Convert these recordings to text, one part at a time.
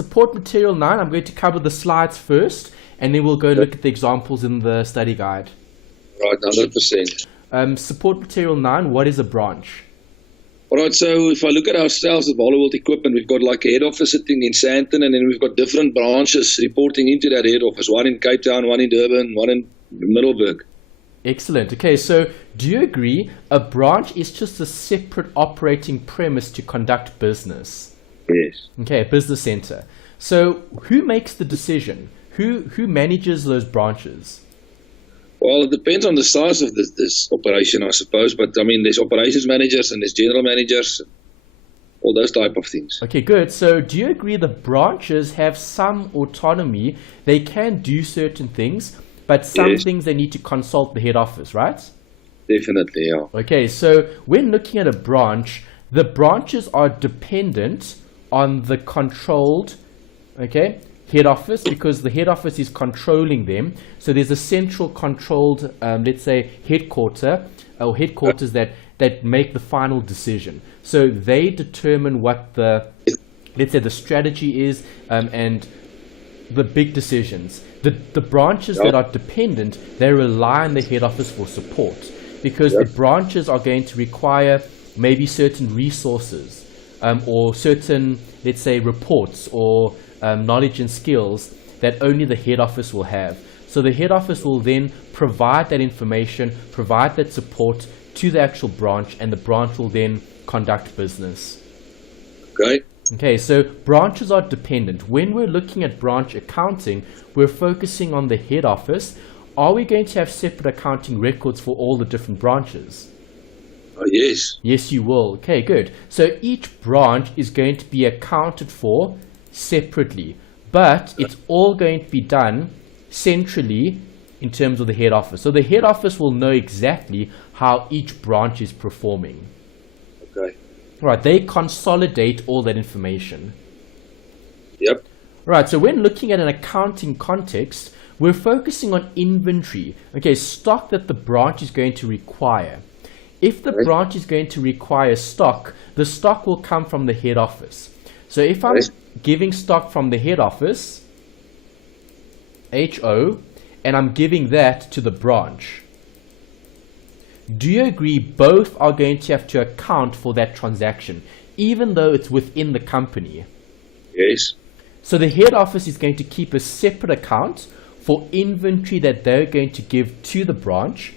Support material 9, I'm going to cover the slides first, and then we'll go look at the examples in the study guide. Right, 100%. Support material 9, what is a branch? Alright, so if I look at ourselves at Volleyball Equipment, we've got like a head office sitting in Sandton, and then we've got different branches reporting into that head office. One in Cape Town, one in Durban, one in Middelburg. Excellent. Okay, so do you agree a branch is just a separate operating premise to conduct business? Yes. Okay, a business center. So who makes the decision? Who manages those branches? Well, it depends on the size of this operation, I suppose. But, I mean, there's operations managers and there's general managers, all those type of things. Okay, good. So do you agree the branches have some autonomy? They can do certain things, but some things they need to consult the head office, right? Definitely, yeah. Okay, so when looking at a branch, the branches are dependent on the controlled, head office, because the head office is controlling them. So there's a central controlled, let's say, headquarters that make the final decision. So they determine what let's say, the strategy is, and the big decisions. The branches that are dependent, they rely on the head office for support, because the branches are going to require maybe certain resources, or certain, let's say, reports or knowledge and skills that only the head office will have. So the head office will then provide that information, provide that support to the actual branch, and the branch will then conduct business. Okay, so branches are dependent. When we're looking at branch accounting, we're focusing on the head office. Are we going to have separate accounting records for all the different branches? Oh, yes. Yes, you will. Okay, good. So each branch is going to be accounted for separately, but it's all going to be done centrally in terms of the head office. So the head office will know exactly how each branch is performing. Okay. Right, they consolidate all that information. Yep. Right, so when looking at an accounting context, we're focusing on inventory, stock that the branch is going to require. If the branch is going to require stock, the stock will come from the head office. So if I'm giving stock from the head office, HO, and I'm giving that to the branch, do you agree both are going to have to account for that transaction, even though it's within the company? Yes. So the head office is going to keep a separate account for inventory that they're going to give to the branch,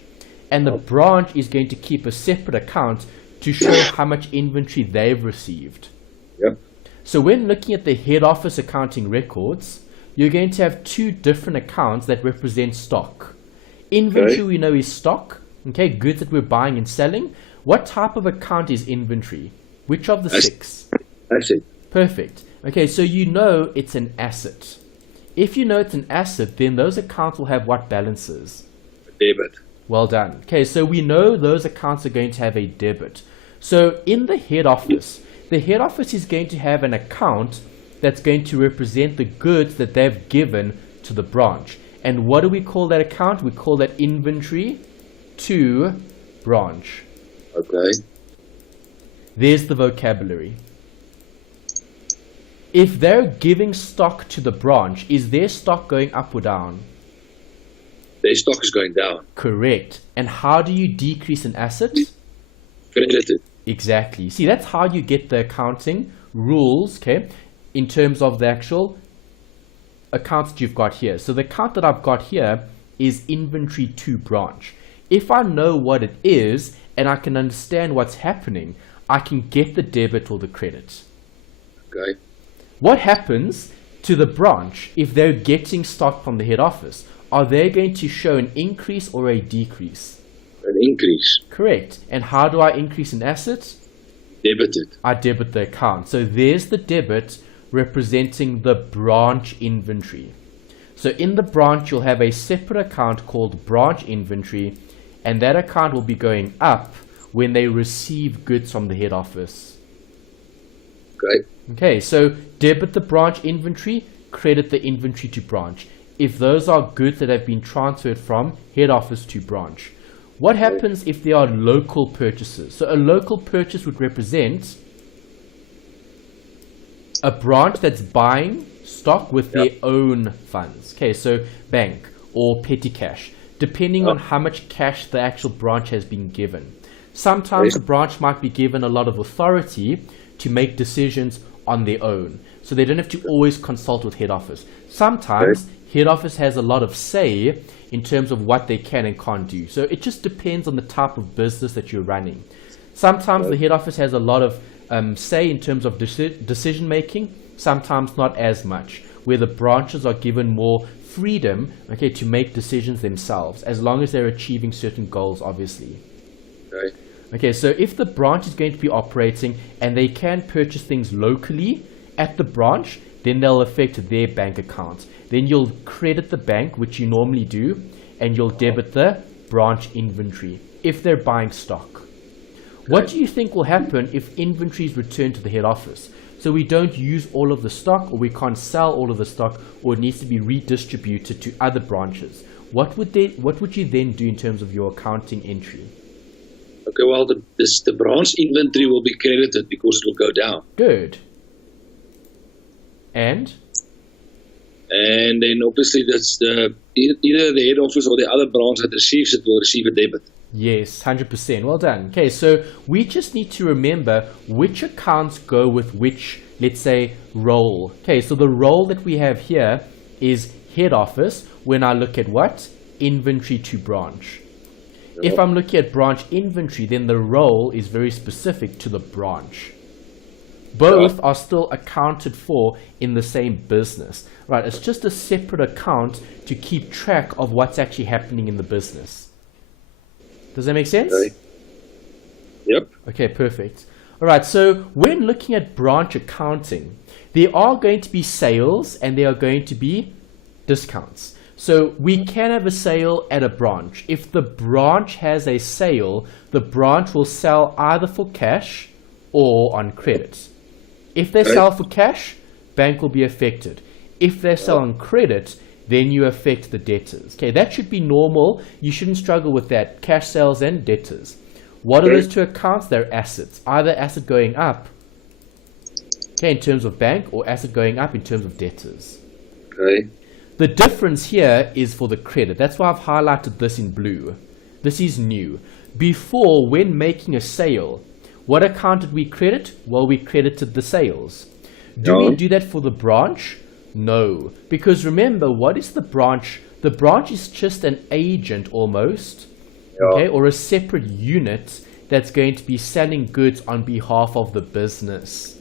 and the branch is going to keep a separate account to show how much inventory they've received. Yep. So when looking at the head office accounting records, you're going to have two different accounts that represent stock. Inventory we know is stock, goods that we're buying and selling. What type of account is inventory? Which of the six? Asset. Perfect. Okay, so you know it's an asset. If you know it's an asset, then those accounts will have what balances? Debit. Well done. Okay, so we know those accounts are going to have a debit. So in the head office is going to have an account that's going to represent the goods that they've given to the branch. And what do we call that account? We call that inventory to branch. Okay. There's the vocabulary. If they're giving stock to the branch, is their stock going up or down? Their stock is going down. Correct. And how do you decrease an asset? Credited. Exactly. See, that's how you get the accounting rules, in terms of the actual accounts that you've got here. So the account that I've got here is inventory to branch. If I know what it is and I can understand what's happening, I can get the debit or the credit. Okay. What happens to the branch if they're getting stock from the head office? Are they going to show an increase or a decrease? An increase. Correct. And how do I increase an asset? Debited. I debit the account. So there's the debit representing the branch inventory. So in the branch, you'll have a separate account called branch inventory, and that account will be going up when they receive goods from the head office. Okay, so debit the branch inventory, credit the inventory to branch. If those are goods that have been transferred from head office to branch. What happens if there are local purchases? So a local purchase would represent a branch that's buying stock with their own funds. Okay, so bank or petty cash, depending on how much cash the actual branch has been given. Sometimes the branch might be given a lot of authority to make decisions on their own, so they don't have to always consult with head office. Sometimes head office has a lot of say in terms of what they can and can't do. So it just depends on the type of business that you're running. Sometimes the head office has a lot of say in terms of decision making, sometimes not as much, where the branches are given more freedom, okay, to make decisions themselves, as long as they're achieving certain goals, obviously. Okay, so if the branch is going to be operating and they can purchase things locally at the branch, then they'll affect their bank account. Then you'll credit the bank, which you normally do, and you'll debit the branch inventory if they're buying stock. What do you think will happen if inventory is returned to the head office? So we don't use all of the stock, or we can't sell all of the stock, or it needs to be redistributed to other branches. What would you then do in terms of your accounting entry? Okay, well, the branch inventory will be credited because it will go down. Good. And then obviously that's either the head office or the other branch that receives it will receive a debit. Yes, 100%. Well done. Okay, so we just need to remember which accounts go with which, let's say, role. Okay, so the role that we have here is head office when I look at what? Inventory to branch. If I'm looking at branch inventory, then the role is very specific to the branch. Both are still accounted for in the same business, right? It's just a separate account to keep track of what's actually happening in the business. Does that make sense? Okay. Yep. Okay, perfect. All right, so when looking at branch accounting, there are going to be sales and there are going to be discounts. So we can have a sale at a branch. If the branch has a sale, the branch will sell either for cash or on credit. If they sell for cash, bank will be affected. If they sell on credit, then you affect the debtors. Okay, that should be normal. You shouldn't struggle with that. Cash sales and debtors. What are those two accounts? They're assets. Either asset going up, okay, in terms of bank, or asset going up in terms of debtors. Okay. The difference here is for the credit. That's why I've highlighted this in blue. This is new. Before, when making a sale, what account did we credit? Well, we credited the sales. Do we do that for the branch? No. Because remember, what is the branch? The branch is just an agent almost, okay, or a separate unit that's going to be selling goods on behalf of the business.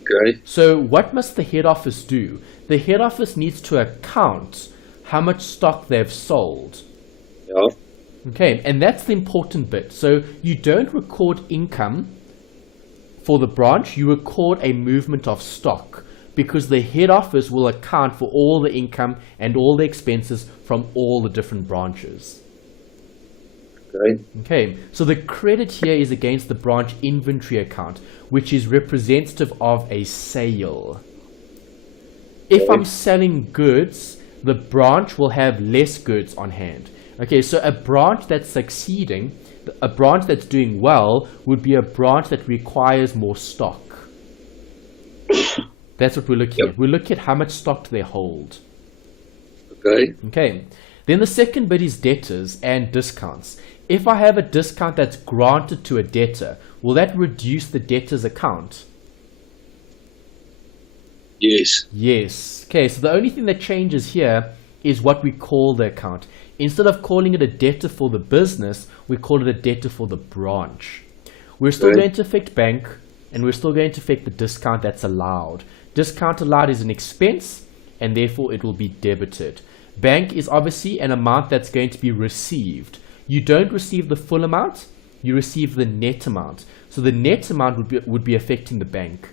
Okay. So what must the head office do? The head office needs to account how much stock they've sold. Yeah. Okay, and that's the important bit. So you don't record income for the branch, you record a movement of stock, because the head office will account for all the income and all the expenses from all the different branches. Okay, so the credit here is against the branch inventory account, which is representative of a sale. If I'm selling goods, the branch will have less goods on hand. Okay, so a branch that's succeeding, a branch that's doing well, would be a branch that requires more stock. That's what we're looking at. We look at how much stock do they hold. Okay. Then the second bit is debtors and discounts. If I have a discount that's granted to a debtor, will that reduce the debtor's account? Yes. Yes. Okay, so the only thing that changes here is what we call the account. Instead of calling it a debtor for the business, we call it a debtor for the branch. We're still going to affect bank, and we're still going to affect the discount that's allowed. Discount allowed is an expense, and therefore it will be debited. Bank is obviously an amount that's going to be received. You don't receive the full amount, you receive the net amount. So the net amount would be affecting the bank,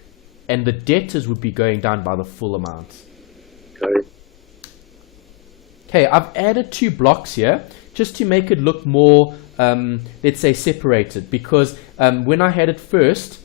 and the debtors would be going down by the full amount. Okay, I've added two blocks here just to make it look more, let's say, separated, because when I had it first,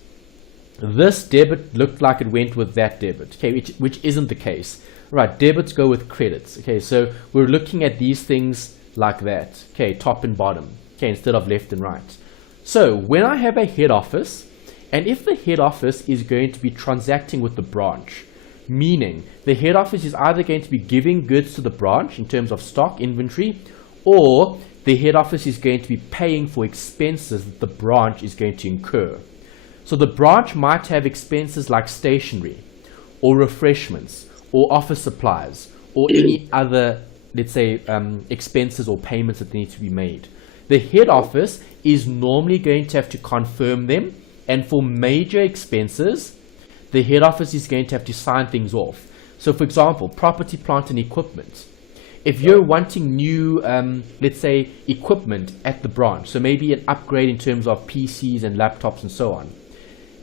this debit looked like it went with that debit, okay, which isn't the case. Right, debits go with credits. Okay, so we're looking at these things like that, okay, top and bottom, okay, instead of left and right. So when I have a head office, and if the head office is going to be transacting with the branch, Meaning, the head office is either going to be giving goods to the branch in terms of stock inventory, or the head office is going to be paying for expenses that the branch is going to incur. So the branch might have expenses like stationery, or refreshments, or office supplies, or any other, let's say, expenses or payments that need to be made. The head office is normally going to have to confirm them, and for major expenses, the head office is going to have to sign things off. So for example, property, plant and equipment. If you're wanting new, let's say, equipment at the branch, so maybe an upgrade in terms of PCs and laptops and so on,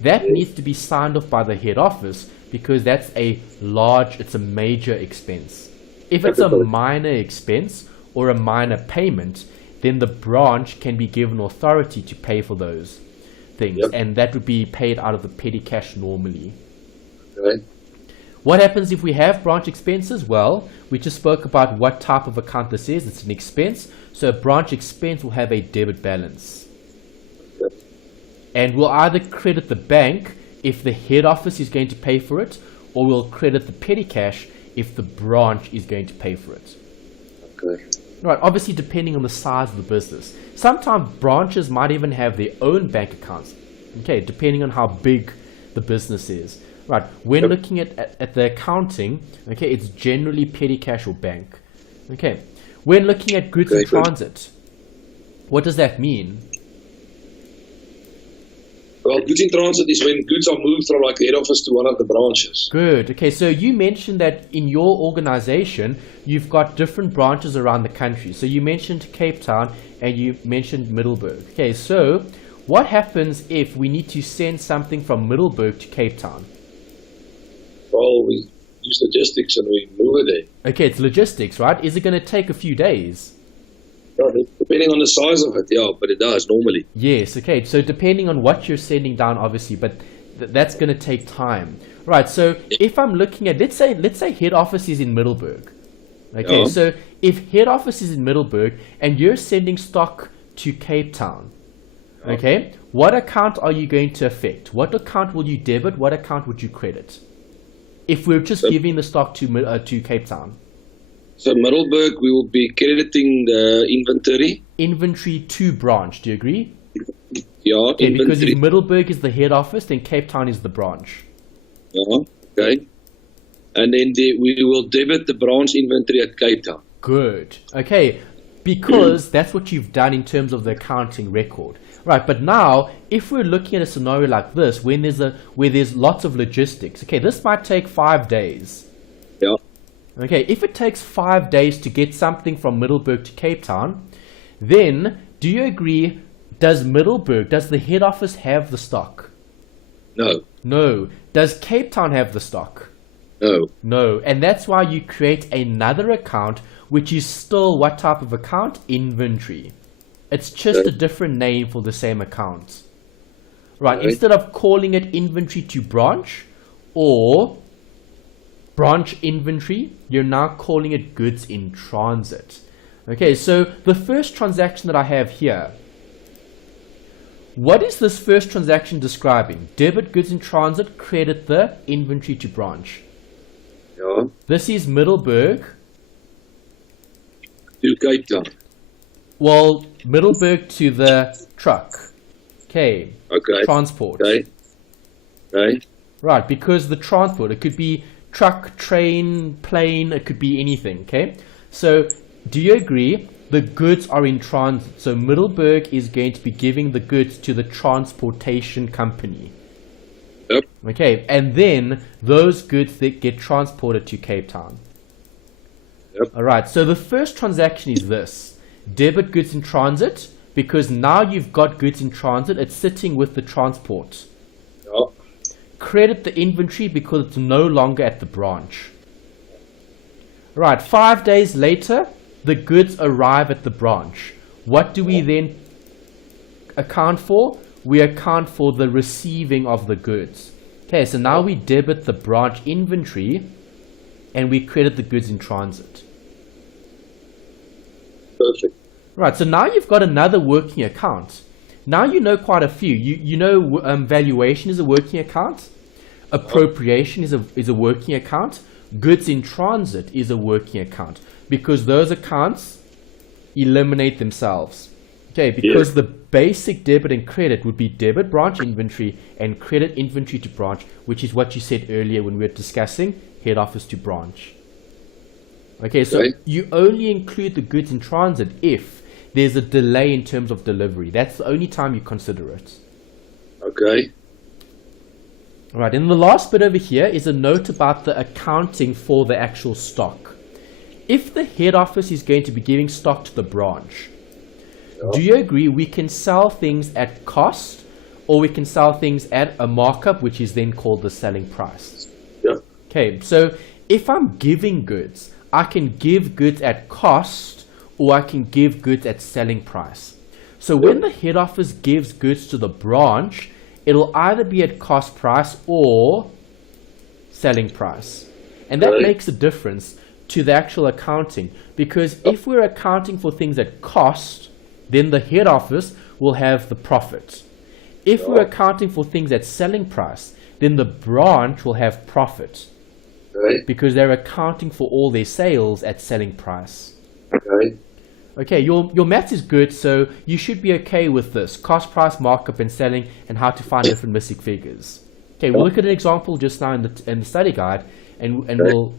that needs to be signed off by the head office, because that's it's a major expense. If it's a minor expense or a minor payment, then the branch can be given authority to pay for those things, and that would be paid out of the petty cash normally. Okay. What happens if we have branch expenses? Well, we just spoke about what type of account this is. It's an expense. So a branch expense will have a debit balance. Yep. And we'll either credit the bank if the head office is going to pay for it, or we'll credit the petty cash if the branch is going to pay for it. Okay. Right, obviously depending on the size of the business. Sometimes branches might even have their own bank accounts, okay, depending on how big the business is. Right, when looking at the accounting, okay, it's generally petty cash or bank. Okay, when looking at goods in transit, what does that mean? Well, goods in transit is when goods are moved from like the head office to one of the branches. Good. Okay, so you mentioned that in your organization, you've got different branches around the country. So you mentioned Cape Town and you mentioned Middelburg. Okay, so what happens if we need to send something from Middelburg to Cape Town? Well, we use logistics and we move it there. Okay, it's logistics, right? Is it going to take a few days? Depending on the size of it, yeah, but it does normally. Yes, okay. So depending on what you're sending down, obviously, but that's going to take time. Right, so if I'm looking at, let's say head office is in Middelburg. Okay, so if head office is in Middelburg and you're sending stock to Cape Town, okay, what account are you going to affect? What account will you debit? What account would you credit? If we're just giving the stock to Cape Town. So Middelburg, we will be crediting the inventory. Inventory to branch, do you agree? Yeah, okay, inventory. Because if Middelburg is the head office, then Cape Town is the branch. Yeah, okay. And then we will debit the branch inventory at Cape Town. Good. Okay, because that's what you've done in terms of the accounting record. Right, but now, if we're looking at a scenario like this, where there's lots of logistics, okay, this might take 5 days. Yeah. Okay, if it takes 5 days to get something from Middelburg to Cape Town, then do you agree, does the head office have the stock? No. No. Does Cape Town have the stock? No. No. And that's why you create another account, which is still what type of account? Inventory. It's just a different name for the same account. Right, instead of calling it inventory to branch or branch inventory, you're now calling it goods in transit. Okay, so the first transaction that I have here, what is this first transaction describing? Debit goods in transit, credit the inventory to branch. Yeah. This is Middelburg. To Cape Town. Well, Middelburg to the truck. Okay. Okay. Transport. Okay. Okay. Right, because the transport, it could be truck, train, plane, it could be anything, okay? So, do you agree the goods are in transit? So, Middelburg is going to be giving the goods to the transportation company. Yep. Okay, and then those goods that get transported to Cape Town. Yep. Alright, so the first transaction is this. Debit goods in transit, because now you've got goods in transit, it's sitting with the transport. Yeah. Credit the inventory because it's no longer at the branch. Right, 5 days later, the goods arrive at the branch. What do we then account for? We account for the receiving of the goods. Okay, so now we debit the branch inventory and we credit the goods in transit. Perfect. Right, so now you've got another working account. Now you know quite a few. You know valuation is a working account. Appropriation is a working account. Goods in transit is a working account, because those accounts eliminate themselves. Okay, because the basic debit and credit would be debit branch inventory and credit inventory to branch, which is what you said earlier when we were discussing head office to branch. Okay, so you only include the goods in transit if there's a delay in terms of delivery. That's the only time you consider it. Okay. All right, and the last bit over here is a note about the accounting for the actual stock. If the head office is going to be giving stock to the branch, do you agree we can sell things at cost, or we can sell things at a markup, which is then called the selling price? Yeah. Okay, so if I'm giving goods, I can give goods at cost, or I can give goods at selling price. So when the head office gives goods to the branch, it'll either be at cost price or selling price. And that makes a difference to the actual accounting, because if we're accounting for things at cost, then the head office will have the profit. If we're accounting for things at selling price, then the branch will have profit, because they're accounting for all their sales at selling price. Okay, your maths is good, so you should be okay with this. Cost, price, markup, and selling, and how to find different missing figures. Okay, we'll look at an example just now in the study guide, and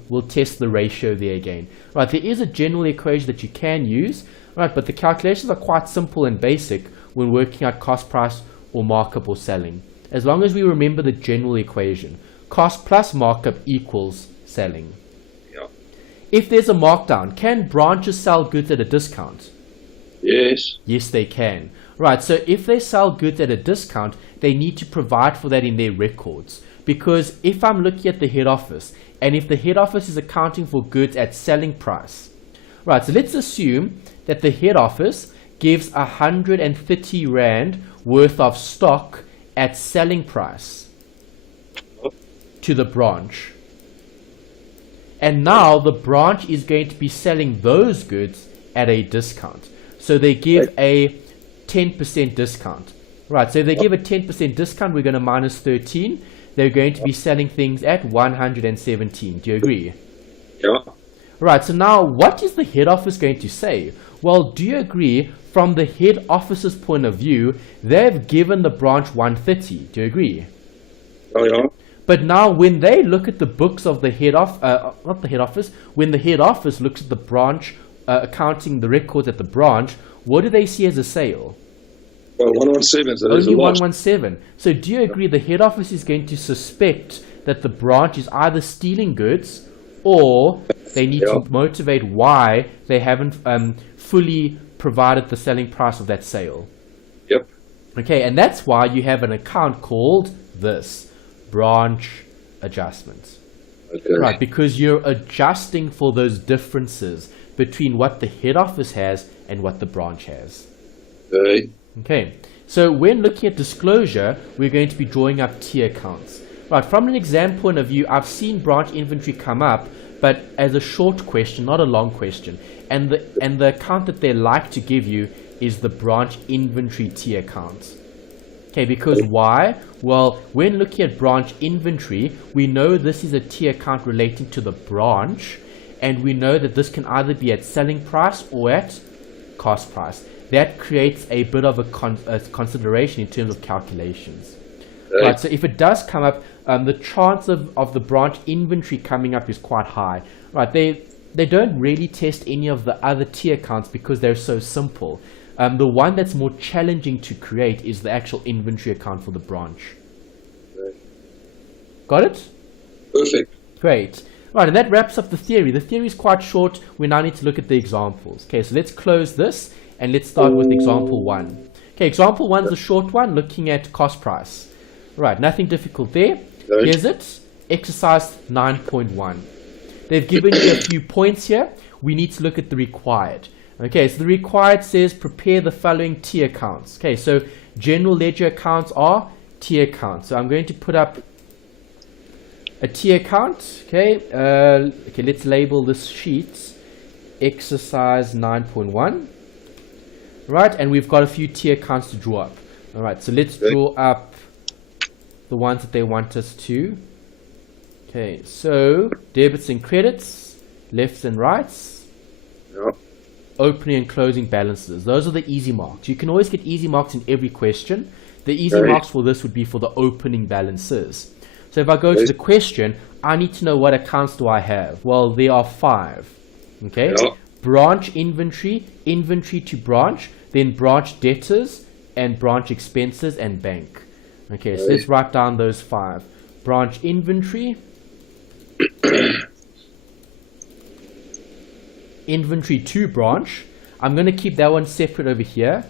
we'll test the ratio there again. Right, there is a general equation that you can use, right, but the calculations are quite simple and basic when working out cost, price, or markup or selling. As long as we remember the general equation, cost plus markup equals selling. If there's a markdown, can branches sell goods at a discount? Yes. Yes, they can. Right, so if they sell goods at a discount, they need to provide for that in their records. Because if I'm looking at the head office, and if the head office is accounting for goods at selling price, right, so let's assume that the head office gives 130 Rand worth of stock at selling price to the branch. And now the branch is going to be selling those goods at a discount. So they give a 10% discount. Right, so if they give a 10% discount, we're going to minus 13. They're going to be selling things at 117. Do you agree? Yeah. Right, so now what is the head office going to say? Well, do you agree, from the head office's point of view, they've given the branch 130. Do you agree? Oh, yeah. But now when they look at the books of the head not the head office, when the head office looks at the branch, accounting the records at the branch, what do they see as a sale? Well, 117. So only 117. So do you agree the head office is going to suspect that the branch is either stealing goods, or they need to motivate why they haven't fully provided the selling price of that sale? Yep. Okay, and that's why you have an account called this. Branch adjustments. Okay. Right, because you're adjusting for those differences between what the head office has and what the branch has. Okay, so when looking at disclosure, we're going to be drawing up tier accounts. Right, from an exam point of view, I've seen branch inventory come up, but as a short question, not a long question. And the account that they like to give you is the branch inventory tier account. Okay, because why? Well, when looking at branch inventory, we know this is a tier account relating to the branch, and we know that this can either be at selling price or at cost price. That creates a bit of a consideration in terms of calculations. Right, so if it does come up, the chance of the branch inventory coming up is quite high. Right, they don't really test any of the other tier accounts because they're so simple. The one that's more challenging to create is the actual inventory account for the branch. Got it? Perfect. Great. Right, and that wraps up the theory. The theory is quite short. We now need to look at the examples. Okay, so let's close this and let's start with example 1. Okay, example 1 is a short one, looking at cost price. Right, nothing difficult there. Here's it. Exercise 9.1. They've given you a few points here. We need to look at the required. Okay, so the required says prepare the following tier accounts. Okay, so general ledger accounts are tier accounts. So I'm going to put up a tier account. Okay, okay, let's label this sheet exercise 9.1. Right, and we've got a few tier accounts to draw up. All right, so let's draw up the ones that they want us to Okay, so debits and credits, lefts and rights, Ja. opening and closing balances. Those are the easy marks. You can always get easy marks in every question. The easy Right. marks for this would be for the opening balances. So if I go to the question, I need to know what accounts do I have. Well, there are 5. Okay, Ja. branch inventory, inventory to branch, then branch debtors and branch expenses and bank. Okay, so let's write down those 5. Branch inventory, inventory to branch. I'm going to keep that one separate over here.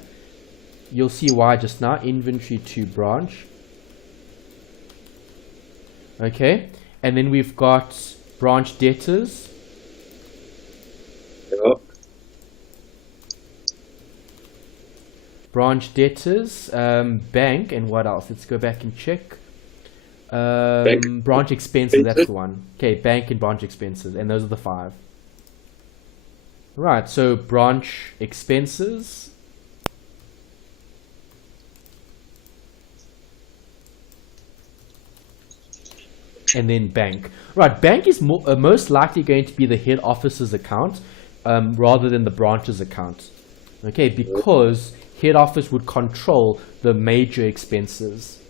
You'll see why just now. Inventory to branch. Okay, and then we've got branch debtors, Ja. branch debtors, bank, and what else? Let's go back and check. Bank. Branch expenses, that's the one. Okay, bank and branch expenses, and those are the 5. Right, so branch expenses. And then bank. Right, bank is most likely going to be the head office's account rather than the branch's account. Okay, because head office would control the major expenses.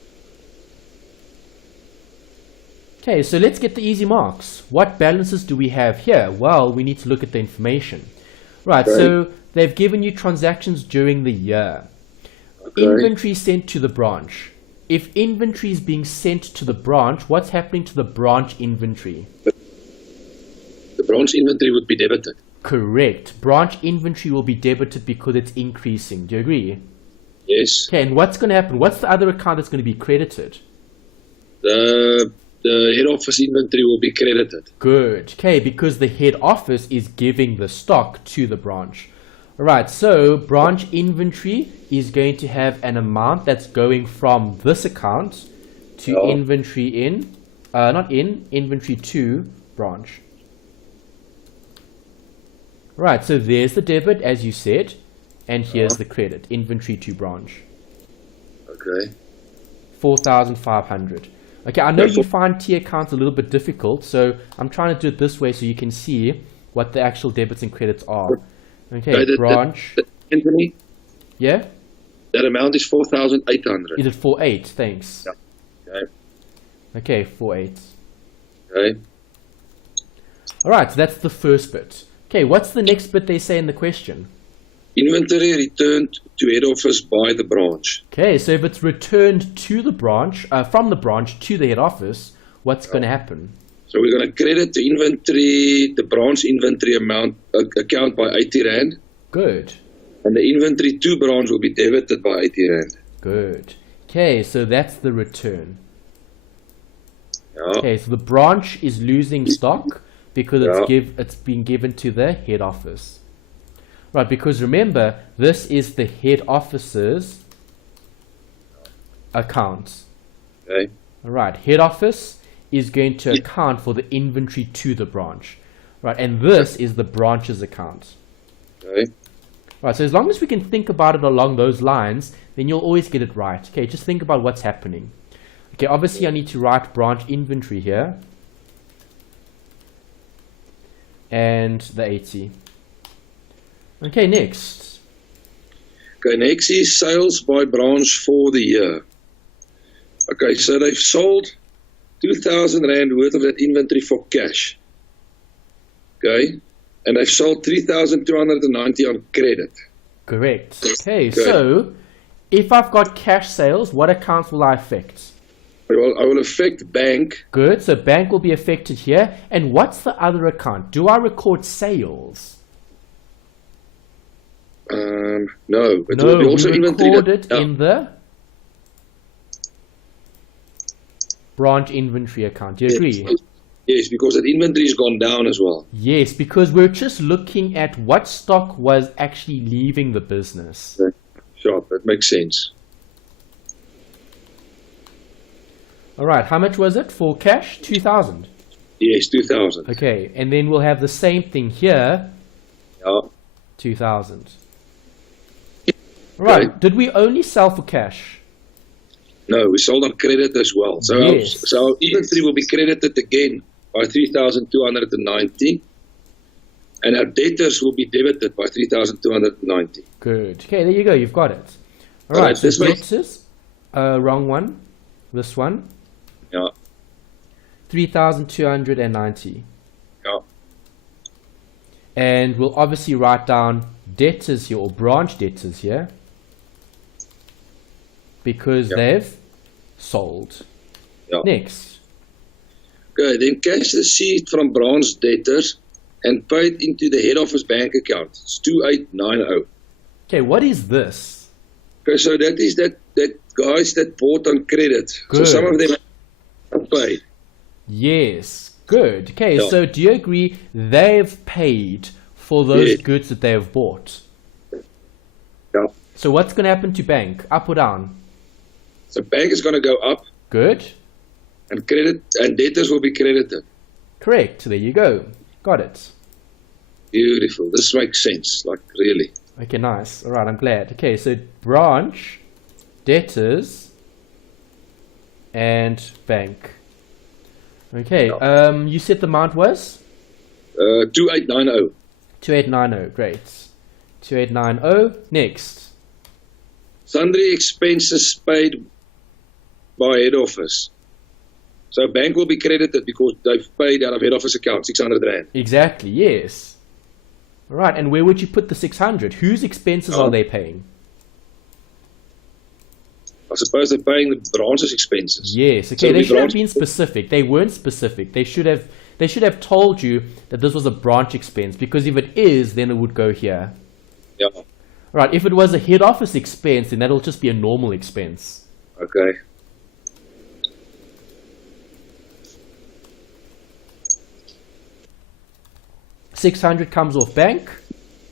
Okay, so let's get the easy marks. What balances do we have here? Well, we need to look at the information. Right, so they've given you transactions during the year. Okay. Inventory sent to the branch. If inventory is being sent to the branch, what's happening to the branch inventory? The branch inventory would be debited. Correct. Branch inventory will be debited because it's increasing. Do you agree? Yes. Okay, and what's going to happen? What's the other account that's going to be credited? The head office inventory will be credited. Good. Okay, because the head office is giving the stock to the branch. All right, so branch inventory is going to have an amount that's going from this account to inventory in, inventory to branch. Right, so there's the debit, as you said, and here's the credit, inventory to branch. Okay. 4,500. Okay, I know you find T accounts a little bit difficult, so I'm trying to do it this way so you can see what the actual debits and credits are. Okay, branch. Anthony, Yeah? that amount is 4,800. Is it 4.8? Thanks. Yeah. Okay. Okay, 4.8. Okay. Alright, so that's the first bit. Okay, what's the next bit they say in the question? Inventory returned to head office by the branch. Okay, so if it's returned to the branch, from the branch to the head office, what's going to happen? So we're going to credit the inventory, the branch inventory account by 80 Rand. Good. And the inventory to branch will be debited by 80 Rand. Good. Okay, so that's the return. Yeah. Okay, so the branch is losing stock because it's being given to the head office. Right, because remember, this is the head office's account. Okay. Alright, head office is going to account for the inventory to the branch. Right, and this is the branch's account. Okay. Right, so as long as we can think about it along those lines, then you'll always get it right. Okay, just think about what's happening. Okay, obviously I need to write branch inventory here. And the 80. Okay, next. Okay, next is sales by branch for the year. Okay, so they've sold 2,000 Rand worth of that inventory for cash. Okay, and they've sold 3,290 on credit. Correct. Okay, so if I've got cash sales, what accounts will I affect? Well, I will affect bank. Good, so bank will be affected here. And what's the other account? Do I record sales? No, it No, will be also we inventory record it in the branch inventory account. Do you agree? Yes, because that inventory has gone down as well. Yes, because we're just looking at what stock was actually leaving the business. Sure, that makes sense. All right, how much was it for cash? 2,000. Yes, 2,000. Okay, and then we'll have the same thing here. Yeah. 2,000. Right, did we only sell for cash? No, we sold on credit as well. So, Yes. our inventory will be credited again by 3,290, and our debtors will be debited by 3,290. Good. Okay, there you go. You've got it. All All right. right, So this makes- debtors, wrong one. This one, Yeah, 3,290. yeah, And we'll obviously write down debtors here, or branch debtors here, because Yeah. they've sold. yeah. Next. Okay, then cash received from branch debtors and paid into the head office bank account. It's 2890. Okay, what is this? Okay, so that is that guys that bought on credit. So Good. some of them are paid. Yes. Good. Okay, Yeah. so do you agree they've paid for those Yeah. goods that they have bought? Yeah. So what's going to happen to bank? Up or down? So bank is going to go up, Good. and credit and debtors will be credited. Correct. There you go. Got it. Beautiful. This makes sense. Like really. Okay, nice. All right, I'm glad. Okay, so branch, debtors, and bank. Okay, you said the amount was? 2890. 2890. Great. 2890. Next. Sundry expenses paid by head office. So bank will be credited because they've paid out of head office account 600 rand. Exactly, yes. All right, and where would you put the 600? Whose expenses are they paying? I suppose they're paying the branch's expenses. Yes. So Okay, it'll they be should have branch- been specific. They weren't specific. They should have told you that this was a branch expense, because if it is, then it would go here. Yeah. Right, if it was a head office expense, then that'll just be a normal expense. Okay. $600 comes off bank.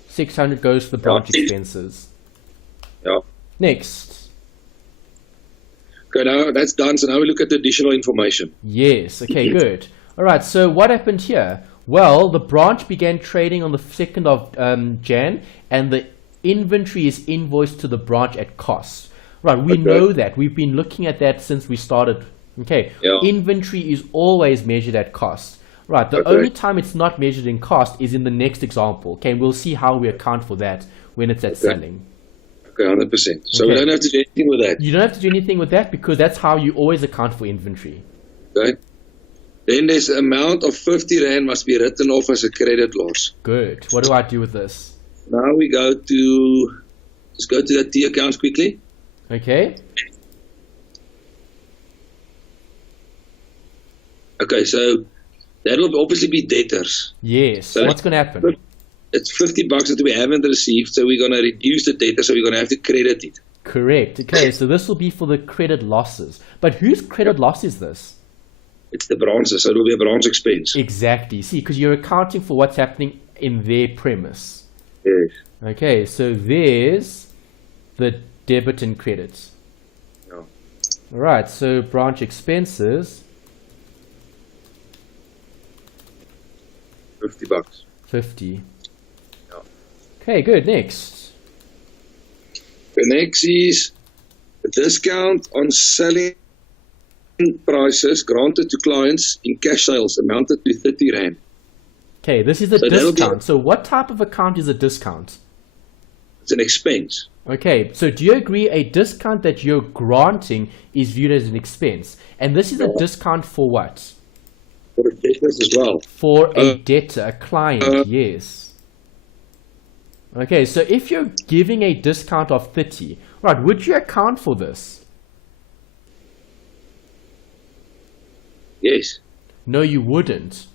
600 goes to the branch Yeah. expenses. Yeah. Next. Okay, now that's done. So now we look at the additional information. Yes, okay, good. All right, so what happened here? Well, the branch began trading on the 2nd of Jan, and the inventory is invoiced to the branch at cost. Right, we Okay. know that. We've been looking at that since we started. Okay, Yeah. inventory is always measured at cost. Right, the Okay. only time it's not measured in cost is in the next example. Okay, we'll see how we account for that when it's at selling. Okay, 100%. So we Okay. don't have to do anything with that. You don't have to do anything with that, because that's how you always account for inventory. Okay. Then there's the amount of 50 rand must be written off as a credit loss. Good. What do I do with this? Now we go to, let's go to that T accounts quickly. Okay. Okay, so that will obviously be debtors. Yes. So What's going to happen? It's $50 that we haven't received, so we're going to reduce the data, so we're going to have to credit it. Correct. Okay, so this will be for the credit losses. But whose credit loss is this? It's the branches, so it will be a branch expense. Exactly. See, because you're accounting for what's happening in their premise. Yes. Okay, so there's the debit and credit. Yeah. All right, so branch expenses, $50. 50. Yeah. Okay, good. Next. The next is the discount on selling prices granted to clients in cash sales amounted to 30 rand. Okay, this is a So that'll be- discount. So what type of account is a discount? It's an expense. Okay, so do you agree a discount that you're granting is viewed as an expense? And this is a discount for what? For the debtors as well. For a debtor, a client, yes. Okay, so if you're giving a discount of 30, right, would you account for this? Yes. No, you wouldn't.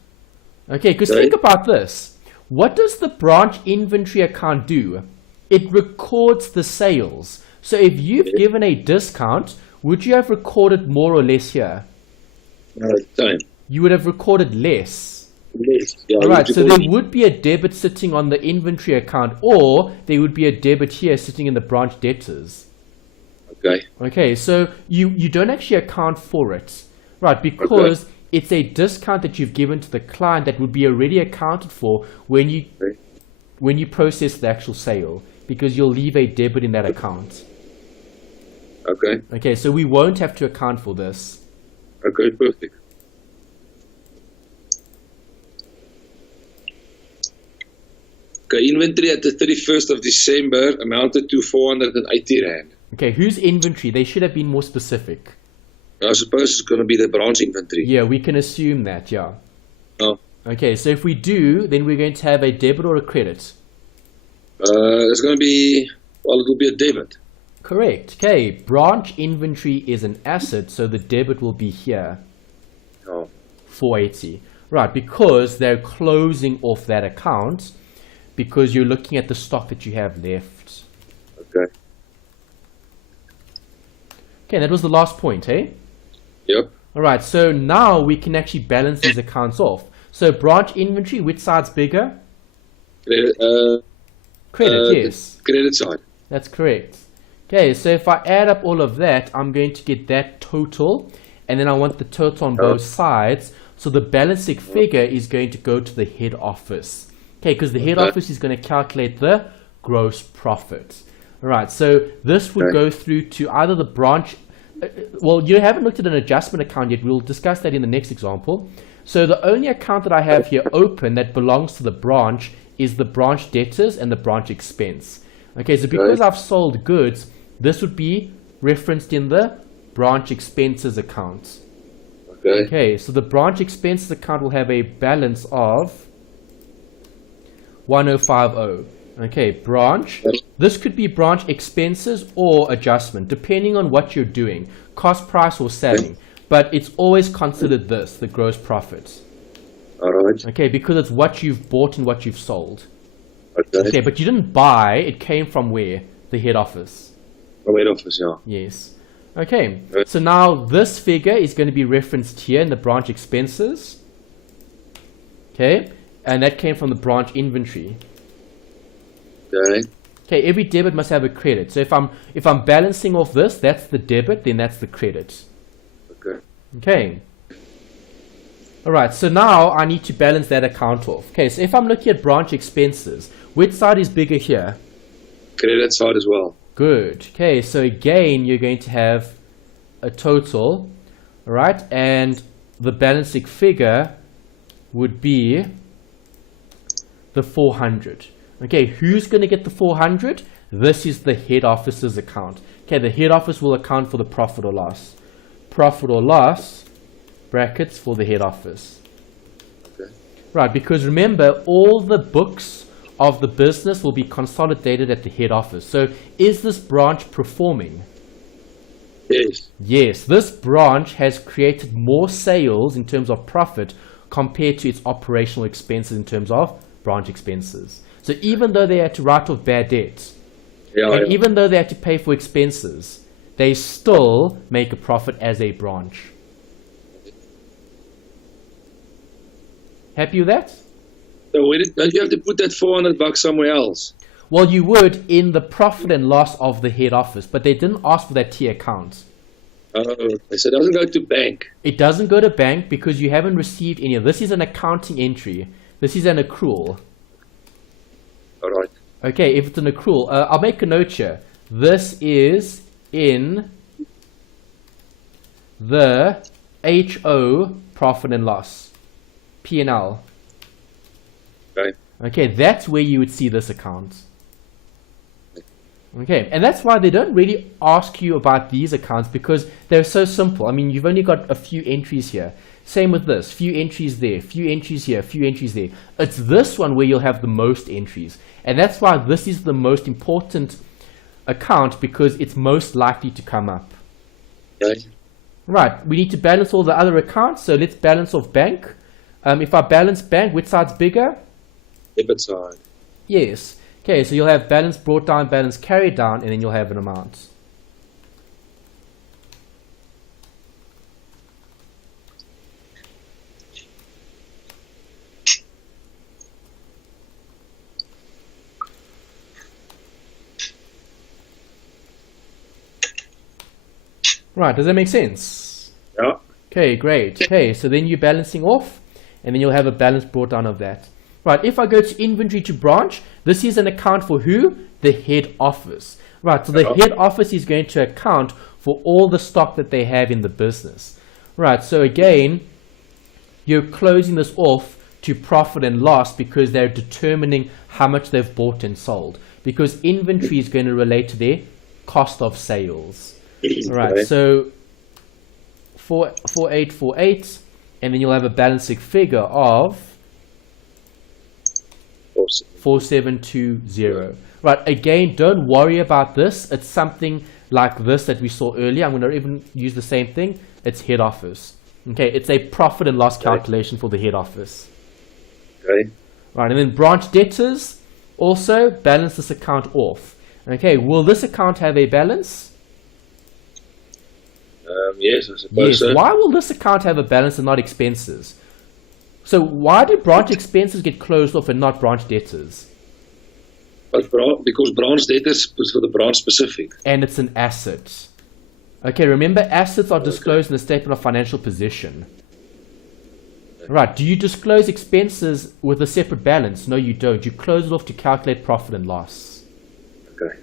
Okay, because Sorry? think about this. What does the branch inventory account do? It records the sales. So if you've given a discount, would you have recorded more or less here? No, time. You would have recorded less. Yes. Yeah, All right, so because- there would be a debit sitting on the inventory account, or there would be a debit here sitting in the branch debtors. Okay. Okay, so you don't actually account for it, right? Because it's a discount that you've given to the client that would be already accounted for when you process the actual sale, because you'll leave a debit in that account. Okay. Okay, so we won't have to account for this. Okay, perfect. Okay, inventory at the 31st of December amounted to 480 Rand. Okay, whose inventory? They should have been more specific. I suppose it's going to be the branch inventory. Yeah, we can assume that, yeah. Oh. Okay, so if we do, then we're going to have a debit or a credit. It's going to be, well, it will be a debit. Correct. Okay, branch inventory is an asset, so the debit will be here. Oh. 480. Right, because they're closing off that account because you're looking at the stock that you have left. Okay. Okay, that was the last point, eh? Yep. Alright, so now we can actually balance these accounts off. So branch inventory, which side's bigger? Credit, yes. Credit side. That's correct. Okay, so if I add up all of that, I'm going to get that total, and then I want the total on both sides. So the balancing figure is going to go to the head office. Okay, because the head office is going to calculate the gross profit. Alright, so this would go through to either the branch. Well, you haven't looked at an adjustment account yet. We'll discuss that in the next example. So the only account that I have here open that belongs to the branch is the branch debtors and the branch expense. Okay, so because I've sold goods, this would be referenced in the branch expenses account. Okay, so the branch expenses account will have a balance of 1050. Okay, branch. This could be branch expenses or adjustment, depending on what you're doing, cost, price, or selling. But it's always considered this, the gross profit. All right. Okay, because it's what you've bought and what you've sold. Okay, but you didn't buy. It came from where? The head office. From head office, yeah. Yes. Okay, so now this figure is going to be referenced here in the branch expenses. Okay, and that came from the branch inventory. Okay. Okay, every debit must have a credit. So if I'm balancing off this, that's the debit, then that's the credit. Okay. Okay. Alright, so now I need to balance that account off. Okay, so if I'm looking at branch expenses, which side is bigger here? Credit side as well. Good. Okay, so again, you're going to have a total, alright, and the balancing figure would be the 400. Okay, who's going to get the 400? This is the head office's account. Okay, the head office will account for the profit or loss. Profit or loss, brackets for the head office. Okay. Right, because remember, all the books of the business will be consolidated at the head office. So, is this branch performing? Yes. Yes, this branch has created more sales in terms of profit compared to its operational expenses in terms of branch expenses. So even though they had to write off bad debts, and even though they had to pay for expenses, they still make a profit as a branch. Happy with that? So don't you have to put that $400 somewhere else? Well, you would in the profit and loss of the head office, but they didn't ask for that tier account. Oh, okay. So it doesn't go to bank. It doesn't go to bank because you haven't received any of this. Is an accounting entry. This is an accrual. All right. Okay, if it's an accrual, I'll make a note here. This is in the HO profit and loss, P&L. Okay. Okay, that's where you would see this account. Okay, and that's why they don't really ask you about these accounts because they're so simple. I mean, you've only got a few entries here. Same with this, few entries there, few entries here, few entries there. It's this one where you'll have the most entries. And that's why this is the most important account because it's most likely to come up. Okay. Right, we need to balance all the other accounts. So let's balance off bank. If I balance bank, which side's bigger? Debit side. Yes. Okay, so you'll have balance brought down, balance carried down, and then you'll have an amount. Right, does that make sense? Yeah. Okay, great. Okay, so then you're balancing off, and then you'll have a balance brought down of that. Right, if I go to inventory to branch, this is an account for who? The head office. Right, so the head office is going to account for all the stock that they have in the business. Right, so again, you're closing this off to profit and loss because they're determining how much they've bought and sold. Because inventory is going to relate to their cost of sales. All right, so 4848, and then you'll have a balancing figure of 4720. Right, again, don't worry about this. It's something like this that we saw earlier. I'm going to even use the same thing. It's head office. Okay, it's a profit and loss calculation for the head office. Okay. Right, and then branch debtors, also balance this account off. Okay, will this account have a balance? Yes, I suppose so. Why will this account have a balance and not expenses? So why do branch expenses get closed off and not branch debtors? Because branch debtors is for the branch specific. And it's an asset. Okay, remember assets are disclosed in the statement of financial position. Right, do you disclose expenses with a separate balance? No, you don't. You close it off to calculate profit and loss. Okay.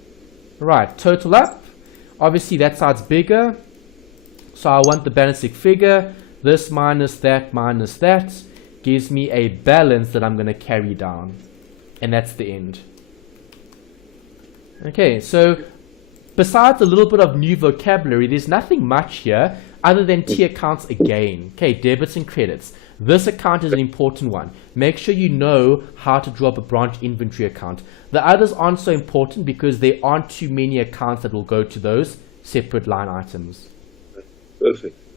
Right, total up. Obviously that side's bigger. So I want the balancing figure. This minus that gives me a balance that I'm going to carry down. And that's the end. Okay, so besides a little bit of new vocabulary, there's nothing much here other than T accounts again. Okay, debits and credits. This account is an important one. Make sure you know how to draw up a branch inventory account. The others aren't so important because there aren't too many accounts that will go to those separate line items. Perfect.